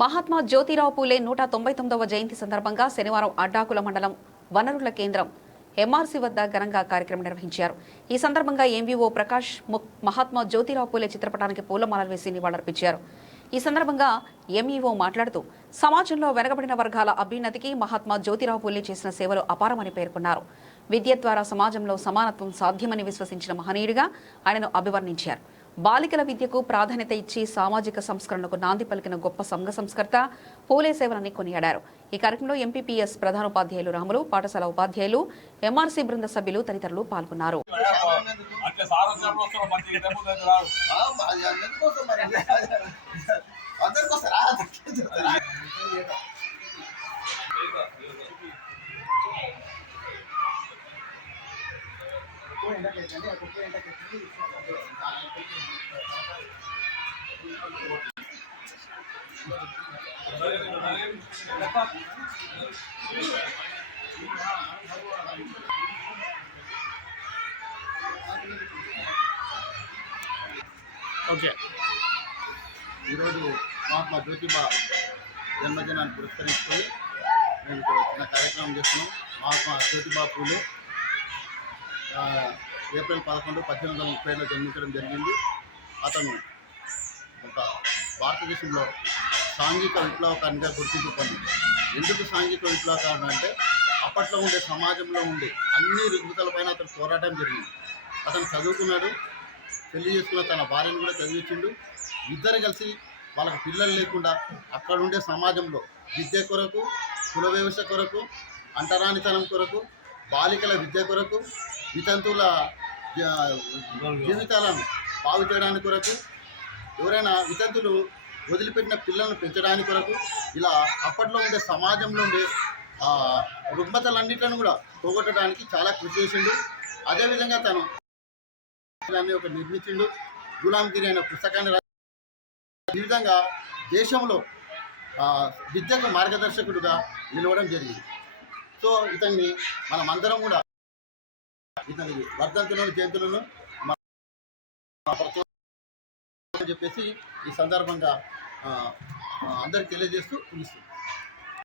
మహాత్మా జ్యోతిరావు పూలే 199వ జయంతి సందర్భంగా శనివారం అడ్డాకుల మండలం వనరుల కేంద్రం ఎంఆర్సీ వద్ద ఘనంగా కార్యక్రమం నిర్వహించారు. ఈ సందర్భంగా ఎంవీఓ ప్రకాష్ మహాత్మా జ్యోతిరావు పూలే చిత్రపటానికి పూలమాలలు వేసి నివాళులర్పించారు. ఈ సందర్భంగా ఎంఈఓ మాట్లాడుతూ సమాజంలో వెనుకబడిన వర్గాల అభ్యున్నతికి మహాత్మా జ్యోతిరావు పూలే చేసిన సేవలు అపారమని పేర్కొన్నారు. విద్య ద్వారా సమాజంలో సమానత్వం సాధ్యమని విశ్వసించిన మహనీయుడిగా ఆయనను అభివర్ణించారు. బాలికల విద్యకు ప్రాధాన్యత ఇచ్చి సామాజిక సంస్కరణకు నాంది పలికిన గొప్ప సంఘ సంస్కర్త పూలే సేవలని కొనియాడారు. ఈ కార్యక్రమంలో ఎంపీపీఎస్ ప్రధానోపాధ్యాయులు రాములు, పాఠశాల ఉపాధ్యాయులు, ఎంఆర్సీ బృంద సభ్యులు తదితరులు పాల్గొన్నారు. ఈరోజు మహాత్మా జ్యోతిబా జన్మదినాన్ని పురస్కరించుకొని మేము ఇక్కడ చిన్న కార్యక్రమం చేస్తున్నాం. మహాత్మా జ్యోతిబా పూలే ఏప్రిల్ 11, 1830లో జన్మించడం జరిగింది. అతను ఒక భారతదేశంలో సాంఘిక విప్లవకారిగా గుర్తింపు పొందింది. ఎందుకు సాంఘిక విప్లవకారుడు అంటే అప్పట్లో ఉండే సమాజంలో ఉండే అన్ని రుగ్మతలపైన అతను పోరాటం జరిగింది. అతను చదువుకున్నాడు, పెళ్లి చేసుకున్న తన భార్యను కూడా చదివించిండు. ఇద్దరు కలిసి వాళ్ళకి పిల్లలు లేకుండా అక్కడ ఉండే సమాజంలో విద్య కొరకు, కుల వ్యవస్థ కొరకు, అంటరానితనం కొరకు, బాలికల విద్య కొరకు, వితంతువుల జీవితాలను బాగు చేయడానికి కొరకు, ఎవరైనా వితంతులు వదిలిపెట్టిన పిల్లలను పెంచడానికి కొరకు, ఇలా అప్పట్లో ఉండే సమాజంలో ఉండే రుగ్మతలన్నింటిని కూడా పోగొట్టడానికి చాలా కృషి చేసిండు. అదేవిధంగా తను ఒక నిర్మించిండు. గులాంగిరి అనే పుస్తకాన్ని ఈ విధంగా దేశంలో విద్యకు మార్గదర్శకుడుగా నిలవడం జరిగింది. సో ఇతన్ని మనం అందరం కూడా ఇతని వర్ధంతులను, జయంతులను చెప్పేసి ఈ సందర్భంగా అందరికి తెలియజేస్తూ పిలుస్తుంది.